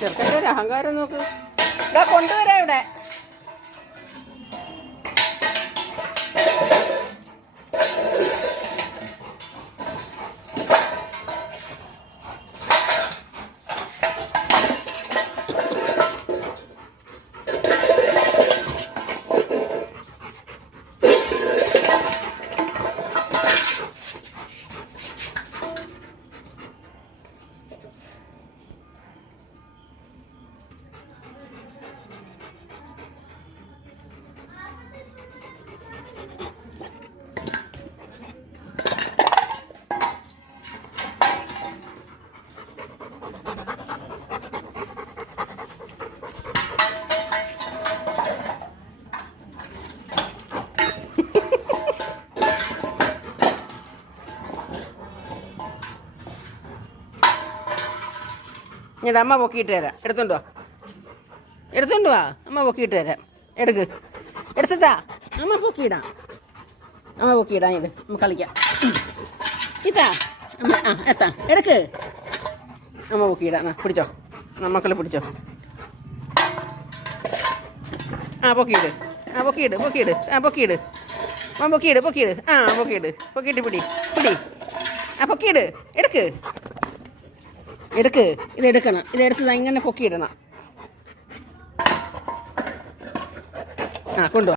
ചെറുക്കൻ്റെ ഒരു അഹങ്കാരം നോക്ക്. ഇവിടെ കൊണ്ടുവരാം ഇവിടെ. ഞാൻ അമ്മ പൊക്കിയിട്ട് തരാം. എടുത്തോണ്ട് വാ. അമ്മ പൊക്കിയിട്ട് തരാം. എടുത്തിട്ടാ അമ്മ പൊക്കിയിടാം. ഇത് നമുക്ക് കളിക്കാം. ഇതാ അമ്മ. എത്താം. അമ്മ പൊക്കിയിടാം. പിടിച്ചോ. മക്കളെ പിടിച്ചോ. പൊക്കിയിട്. പൊക്കിയിട്ട് പിടി. പൊക്കിയിട്. ഇതെടുക്കണം. ഇതെടുത്ത് ഇങ്ങനെ പൊക്കിയിടണം. കൊണ്ടുവാ.